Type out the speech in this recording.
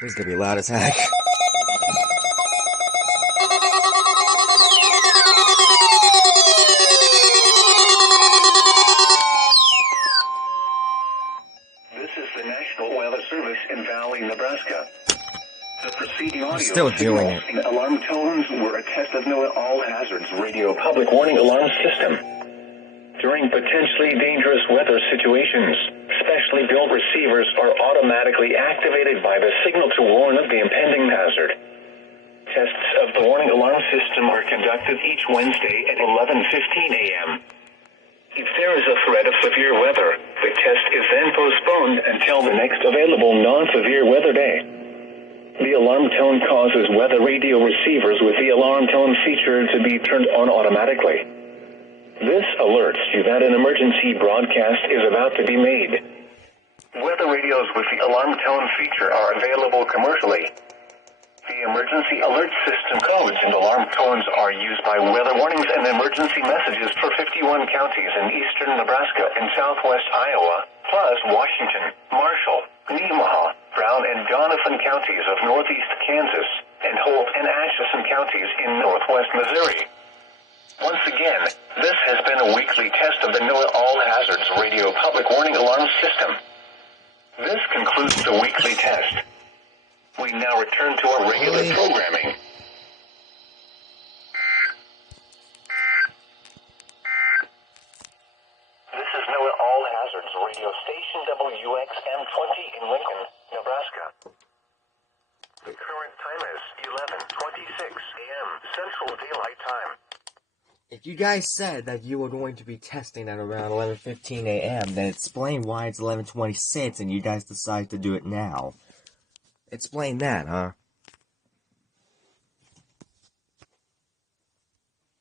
This is gonna be loud as heck. This is the National Weather Service in Valley, Nebraska. The preceding audio Still doing it. signals and alarm tones were a test of NOAA All Hazards Radio Public Warning Alarm System. During potentially dangerous weather situations, specially built receivers are automatically activated by the signal to warn of the impending hazard. Tests of the warning alarm system are conducted each Wednesday at 11:15 a.m. If there is a threat of severe weather, the test is then postponed until the next available non-severe weather day. The alarm tone causes weather radio receivers with the alarm tone feature to be turned on automatically. This alerts you that an emergency broadcast is about to be made. Weather radios with the alarm tone feature are available commercially. The emergency alert system codes and alarm tones are used by weather warnings and emergency messages for 51 counties in eastern Nebraska and southwest Iowa, plus Washington, Marshall, Nemaha, Brown, and Doniphan counties of northeast Kansas, and Holt and Atchison counties in northwest Missouri. Once again, this has been a weekly test of the NOAA All Hazards Radio Public Warning Alarm System. This concludes the weekly test. We now return to our regular programming. This is NOAA All Hazards Radio Station WXM20 in Lincoln, Nebraska. The current time is 11:26 a.m. Central Daylight Time. If you guys said that you were going to be testing at around 11:15 a.m., then explain why it's 11:26 and you guys decide to do it now. Explain that, huh?